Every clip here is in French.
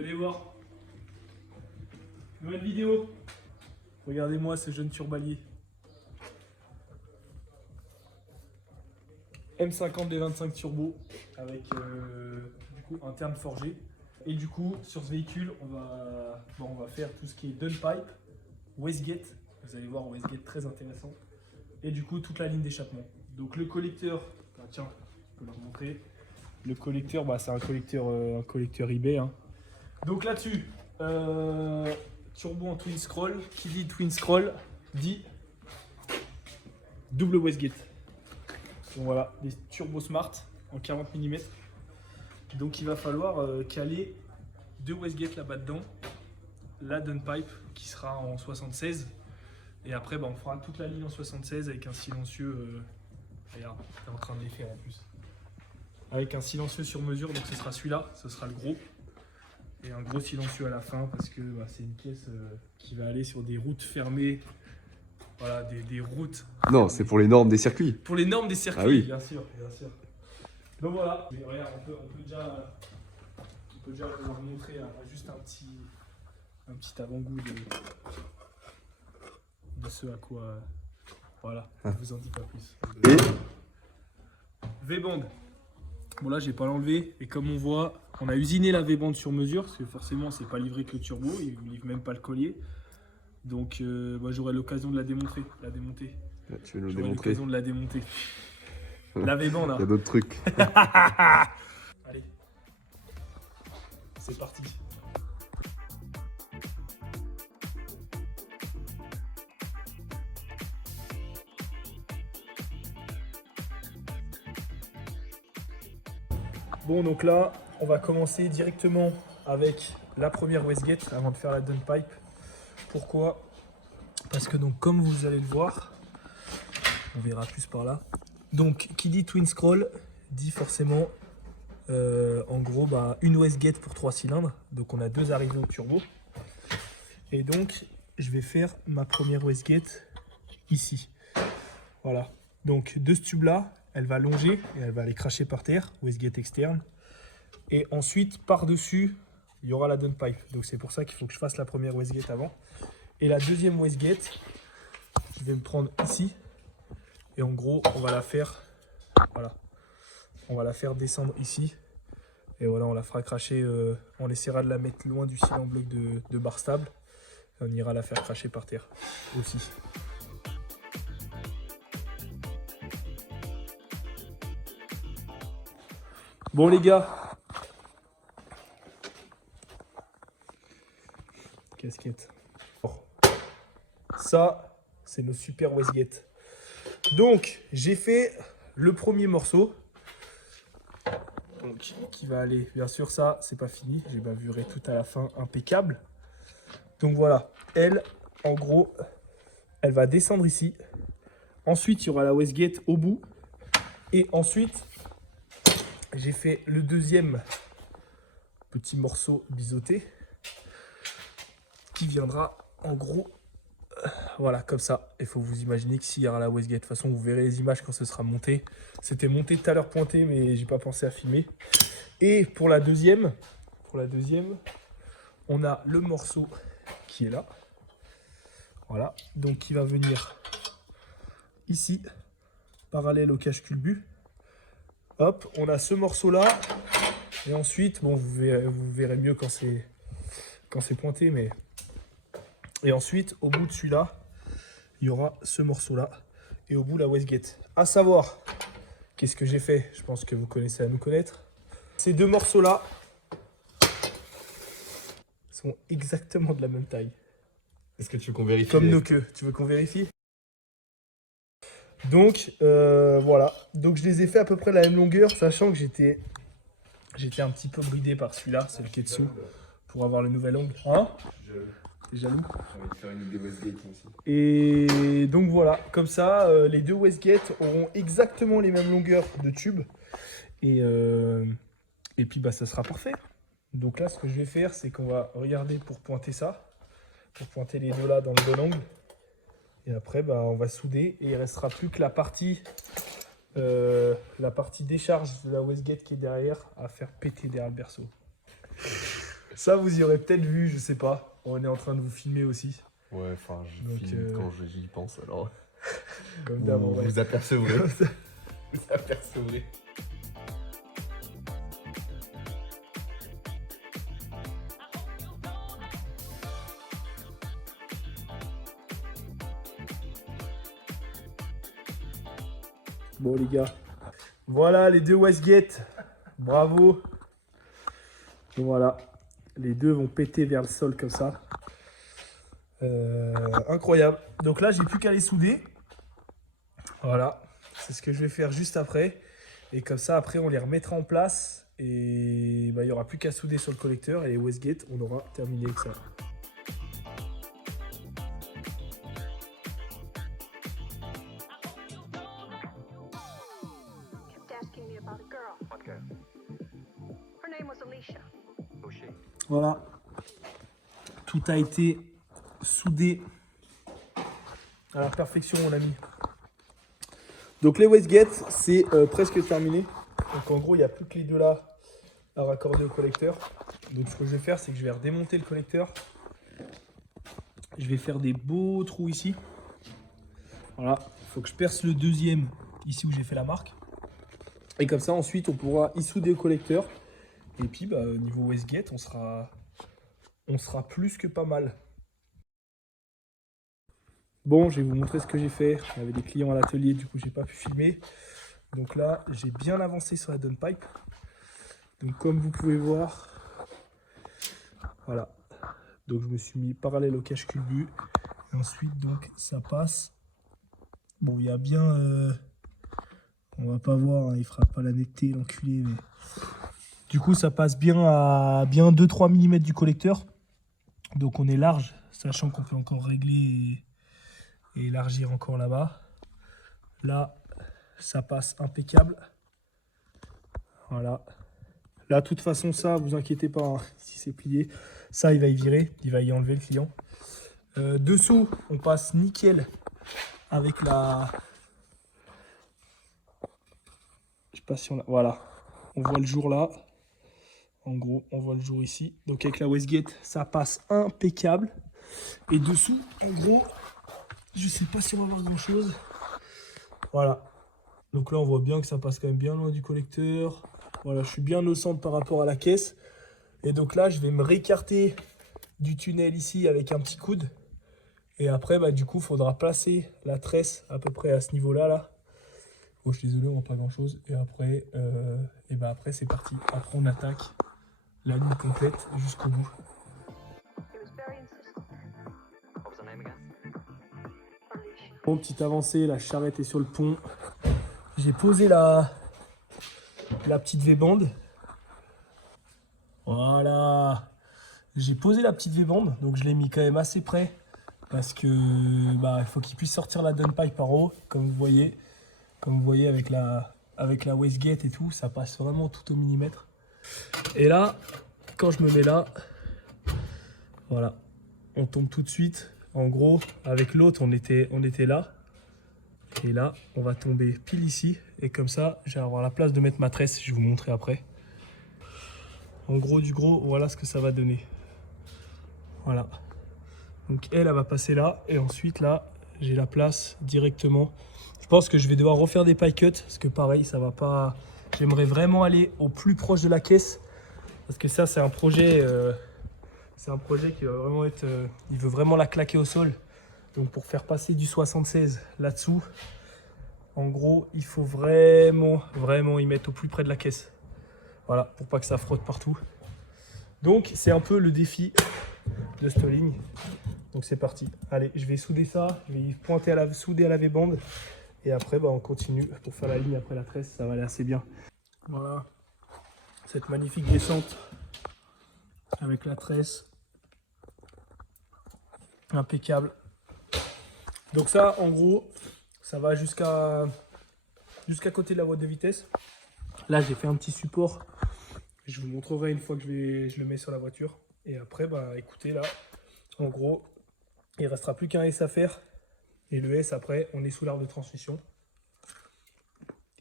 Venez voir. Nouvelle vidéo. Regardez-moi ce jeune turbalier. M50 D25 turbo avec du coup un terme forgé. Et du coup sur ce véhicule on va faire tout ce qui est downpipe, wastegate. Vous allez voir wastegate très intéressant. Et du coup toute la ligne d'échappement. Donc le collecteur, tiens, je peux leur montrer. Le collecteur, c'est un collecteur eBay. Hein. Donc là-dessus, turbo en twin scroll. Qui dit twin scroll dit double wastegate. Donc voilà, des turbo smart en 40 mm. Donc il va falloir caler deux wastegates là-bas dedans. La downpipe qui sera en 76. Et après, on fera toute la ligne en 76 avec un silencieux. Regarde, t'es en train de les faire en plus. Avec un silencieux sur mesure, donc ce sera celui-là, ce sera le gros. Et un gros silencieux à la fin parce que c'est une pièce qui va aller sur des routes fermées. Voilà, des routes. Non, c'est pour les normes des circuits. Pour les normes des circuits, ah oui. bien sûr. Donc voilà, mais regarde, on peut déjà leur montrer juste un petit avant-goût de ce à quoi. Voilà, je vous en dis pas plus. Et V-band. Bon là j'ai pas l'enlevé et comme on voit, on a usiné la V-band sur mesure parce que forcément c'est pas livré que le turbo, il ne livre même pas le collier. Donc j'aurai l'occasion de la démonter. Là, tu veux nous J'aurai démontrer. l'occasion de la démonter. La V-band là. Il y a d'autres trucs. Allez, c'est parti. Bon, donc là, on va commencer directement avec la première wastegate avant de faire la downpipe. Pourquoi? Parce que donc, comme vous allez le voir, on verra plus par là. Donc, qui dit twin scroll dit forcément, en gros, une wastegate pour 3 cylindres. Donc, on a deux arrivées au turbo. Et donc, je vais faire ma première wastegate ici. Voilà. Donc, de ce tube-là, elle va longer et elle va aller cracher par terre, wastegate externe. Et ensuite, par-dessus, il y aura la downpipe. Donc, c'est pour ça qu'il faut que je fasse la première wastegate avant. Et la deuxième wastegate, je vais me prendre ici. Et en gros, on va la faire, voilà. On va la faire descendre ici. Et voilà, on la fera cracher. On essaiera de la mettre loin du cylindre bloc de barre stable. Et on ira la faire cracher par terre aussi. Bon les gars, casquette. Ça, c'est nos super wastegates. Donc, j'ai fait le premier morceau. Donc, qui va aller, bien sûr, ça, c'est pas fini. J'ai bavuré tout à la fin, impeccable. Donc voilà, elle, en gros, elle va descendre ici. Ensuite, il y aura la wastegate au bout. Et ensuite, j'ai fait le deuxième petit morceau biseauté qui viendra en gros, voilà, comme ça. Il faut vous imaginer que s'il y aura la wastegate, de toute façon, vous verrez les images quand ce sera monté. C'était monté tout à l'heure pointé, mais j'ai pas pensé à filmer. Et pour la deuxième, on a le morceau qui est là. Voilà, donc qui va venir ici, parallèle au cache-culbut. Hop, on a ce morceau-là. Et ensuite, bon, vous verrez mieux quand c'est pointé, mais... Et ensuite, au bout de celui-là, il y aura ce morceau-là. Et au bout, la wastegate. À savoir, qu'est-ce que j'ai fait? Je pense que vous connaissez à nous connaître. Ces deux morceaux-là sont exactement de la même taille. Est-ce que tu veux qu'on vérifie? Comme nos queues. Tu veux qu'on vérifie? Donc, voilà. Donc, je les ai fait à peu près la même longueur, sachant que j'étais un petit peu bridé par celui-là, c'est le qui est dessous, pour avoir le nouvel angle. Hein? T'es jaloux? J'ai envie de faire une des wastegates aussi. Et donc voilà, comme ça, les deux wastegates auront exactement les mêmes longueurs de tube. Et puis, ça sera parfait. Donc là, ce que je vais faire, c'est qu'on va regarder pour pointer ça, pour pointer les deux là dans le bon angle. Et après, on va souder et il ne restera plus que la partie décharge de la wastegate qui est derrière à faire péter derrière le berceau. Ça, vous y aurez peut-être vu, je sais pas. On est en train de vous filmer aussi. Ouais, enfin, je Donc, filme quand j'y pense, alors Comme d'hab, en vrai. vous apercevrez. Vous apercevrez. Bon les gars, voilà les deux Westgate, bravo. Donc voilà, les deux vont péter vers le sol comme ça. Incroyable. Donc là j'ai plus qu'à les souder. Voilà, c'est ce que je vais faire juste après. Et comme ça après on les remettra en place. Et bah, il n'y aura plus qu'à souder sur le collecteur. Et les Westgate, on aura terminé avec ça. Voilà, tout a été soudé à la perfection, mon ami. Donc les Westgate, c'est presque terminé. Donc en gros, il n'y a plus que les deux là à raccorder au collecteur. Donc ce que je vais faire, c'est que je vais redémonter le collecteur. Je vais faire des beaux trous ici. Voilà, il faut que je perce le deuxième ici où j'ai fait la marque. Et comme ça, ensuite, on pourra y souder au collecteur. Et puis, bah, niveau Westgate, on sera plus que pas mal. Bon, je vais vous montrer ce que j'ai fait. Il y avait des clients à l'atelier, du coup, j'ai pas pu filmer. Donc là, j'ai bien avancé sur la downpipe. Donc, comme vous pouvez voir, voilà. Donc, je me suis mis parallèle au cache culbu. Et ensuite, donc, ça passe. Bon, il y a bien... on va pas voir, hein, il fera pas la netteté, l'enculé, mais... Du coup, ça passe bien à bien 2-3 mm du collecteur. Donc on est large, sachant qu'on peut encore régler et élargir encore là-bas. Là, ça passe impeccable. Voilà. Là, de toute façon, ça, vous inquiétez pas, hein, si c'est plié. Ça, il va y virer, il va y enlever le client. Dessous, on passe nickel avec la... Je sais pas si on a... Voilà. On voit le jour là. En gros, on voit le jour ici. Donc avec la Westgate, ça passe impeccable. Et dessous, en gros, je sais pas si on va voir grand chose. Voilà. Donc là, on voit bien que ça passe quand même bien loin du collecteur. Voilà, je suis bien au centre par rapport à la caisse. Et donc là, je vais me réécarter du tunnel ici avec un petit coude. Et après, bah, du coup, il faudra placer la tresse à peu près à ce niveau-là. Là. Oh, je suis désolé, on voit pas grand-chose. Et après, après c'est parti. Après, on attaque la ligne complète jusqu'au bout. Bon, petite avancée, la charrette est sur le pont. J'ai posé la petite V-bande. Voilà. J'ai posé la petite V-bande, donc je l'ai mis quand même assez près. Parce que il faut qu'il puisse sortir la downpipe par haut, comme vous voyez. Comme vous voyez avec la Westgate et tout, ça passe vraiment tout au millimètre. Et là, quand je me mets là, voilà, on tombe tout de suite. En gros, avec l'autre, on était là. Et là, on va tomber pile ici. Et comme ça, je vais avoir la place de mettre ma tresse. Je vais vous montrer après. En gros, du gros, voilà ce que ça va donner. Voilà. Donc elle va passer là. Et ensuite, là, j'ai la place directement. Je pense que je vais devoir refaire des pie cuts. Parce que pareil, ça va pas... J'aimerais vraiment aller au plus proche de la caisse. Parce que ça, c'est un projet... c'est un projet qui va vraiment être... il veut vraiment la claquer au sol. Donc pour faire passer du 76 là-dessous, en gros, il faut vraiment y mettre au plus près de la caisse. Voilà, pour pas que ça frotte partout. Donc c'est un peu le défi de Stalling. Donc c'est parti. Allez, je vais souder ça, je vais pointer souder à la V-bande. Et après, on continue pour faire la ligne après la tresse, ça va aller assez bien. Voilà, cette magnifique descente avec la tresse. Impeccable. Donc ça, en gros, ça va jusqu'à côté de la boîte de vitesse. Là, j'ai fait un petit support. Je vous montrerai une fois que je le mets sur la voiture. Et après, écoutez, là, en gros, il ne restera plus qu'un S à faire. Et le S, après, on est sous l'arbre de transmission.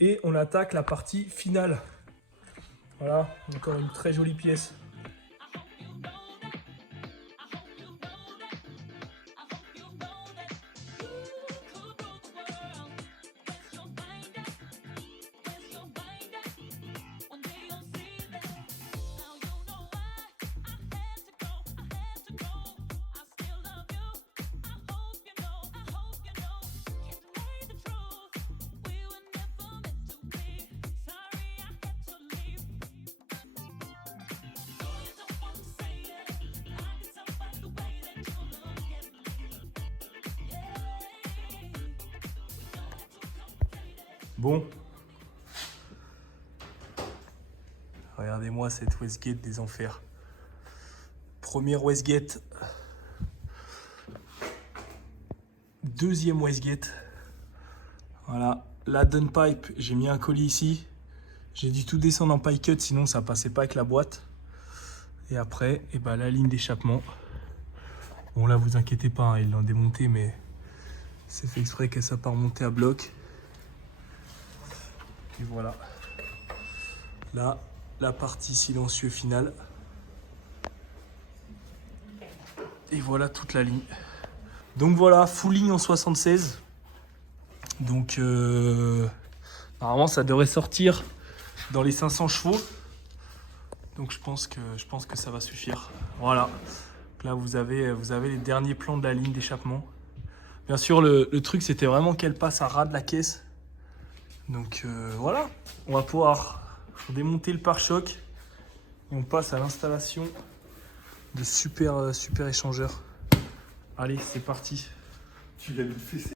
Et on attaque la partie finale. Voilà, encore une très jolie pièce. Bon. Regardez-moi cette Westgate des enfers. Première Westgate. Deuxième Westgate. Voilà. La Dunpipe, j'ai mis un colis ici. J'ai dû tout descendre en pie cut, sinon ça passait pas avec la boîte. Et après, et ben, la ligne d'échappement. Bon là, vous inquiétez pas, hein, ils l'ont démonté, mais c'est fait exprès qu'elle soit pas remontée à bloc. Et voilà. Là, la partie silencieux finale. Et voilà toute la ligne. Donc voilà, full ligne en 76. Donc normalement ça devrait sortir dans les 500 chevaux. Donc je pense que ça va suffire. Voilà. Donc là vous avez les derniers plans de la ligne d'échappement. Bien sûr le truc c'était vraiment qu'elle passe à ras de la caisse. Donc voilà. On va pouvoir démonter le pare-choc. Et on passe à l'installation de super échangeurs. Allez, c'est parti. Tu l'as mis de fessée.